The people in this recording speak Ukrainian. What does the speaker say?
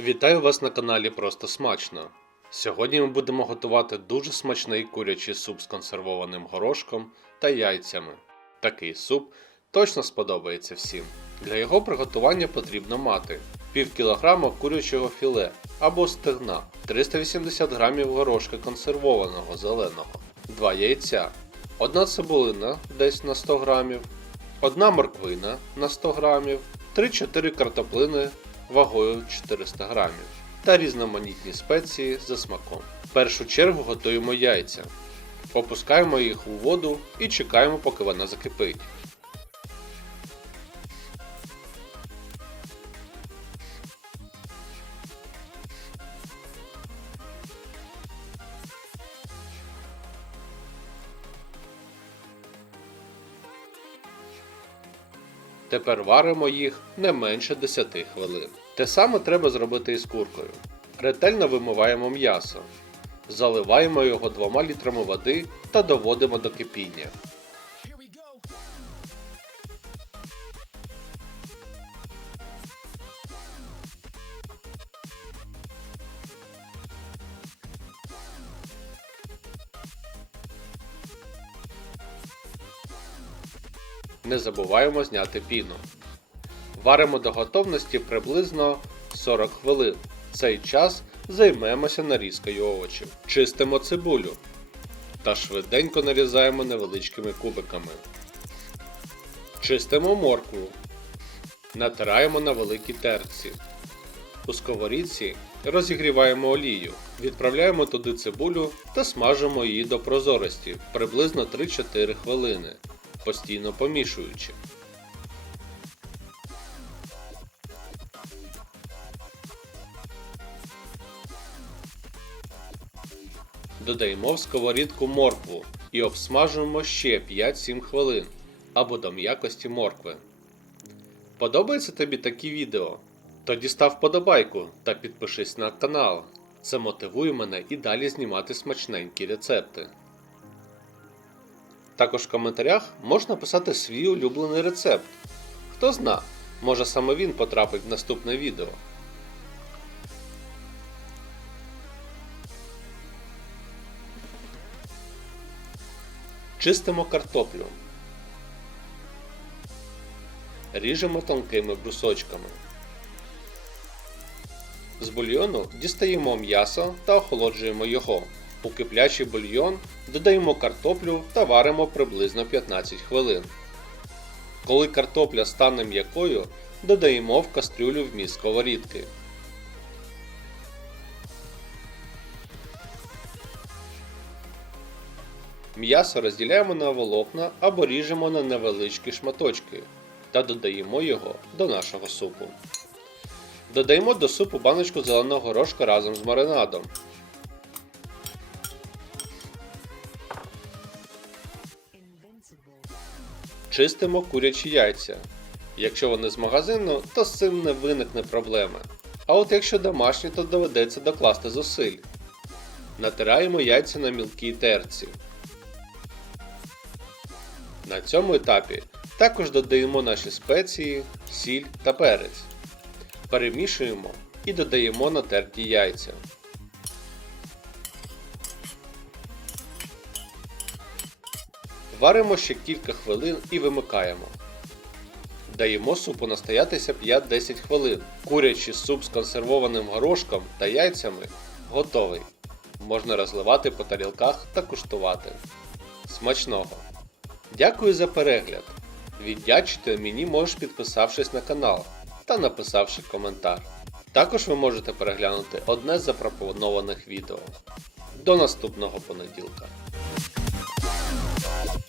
Вітаю вас на каналі Просто Смачно. Сьогодні ми будемо готувати дуже смачний курячий суп з консервованим горошком та яйцями. Такий суп точно сподобається всім. Для його приготування потрібно мати пів кілограма курячого філе або стегна, 380 грамів горошка консервованого зеленого, 2 яйця, 1 цибулина десь на 100 грамів, 1 морквина на 100 грамів, 3-4 картоплини вагою 400 грамів та різноманітні спеції за смаком. В першу чергу готуємо яйця. Опускаємо їх у воду і чекаємо, поки вона закипить. Тепер варимо їх не менше 10 хвилин. Те саме треба зробити і з куркою. Ретельно вимиваємо м'ясо, заливаємо його 2 літрами води та доводимо до кипіння. Не забуваємо зняти піну. Варимо до готовності приблизно 40 хвилин. Цей час займемося нарізкою овочів. Чистимо цибулю та швиденько нарізаємо невеличкими кубиками. Чистимо моркву. Натираємо на великій терці. У сковорідці розігріваємо олію, відправляємо туди цибулю та смажимо її до прозорості приблизно 3-4 хвилини, постійно помішуючи. Додаємо в сковорідку моркву і обсмажуємо ще 5-7 хвилин або до м'якості моркви. Подобається тобі такі відео? Тоді став вподобайку та підпишись на канал. Це мотивує мене і далі знімати смачненькі рецепти. Також в коментарях можна писати свій улюблений рецепт. Хто зна, може саме він потрапить в наступне відео. Чистимо картоплю. Ріжемо тонкими брусочками. З бульйону дістаємо м'ясо та охолоджуємо його. У киплячий бульйон додаємо картоплю та варимо приблизно 15 хвилин. Коли картопля стане м'якою, додаємо в кастрюлю вміст сковорідки. М'ясо розділяємо на волокна або ріжемо на невеличкі шматочки та додаємо його до нашого супу. Додаємо до супу баночку зеленого горошка разом з маринадом. Чистимо курячі яйця. Якщо вони з магазину, то з цим не виникне проблеми. А от якщо домашні, то доведеться докласти зусиль. Натираємо яйця на мілкій терці. На цьому етапі також додаємо наші спеції, сіль та перець. Перемішуємо і додаємо натерті яйця. Варимо ще кілька хвилин і вимикаємо. Даємо супу настоятися 5-10 хвилин. Курячий суп з консервованим горошком та яйцями готовий. Можна розливати по тарілках та куштувати. Смачного! Дякую за перегляд! Віддячити мені можеш підписавшись на канал та написавши коментар. Також ви можете переглянути одне з запропонованих відео. До наступного понеділка. Thank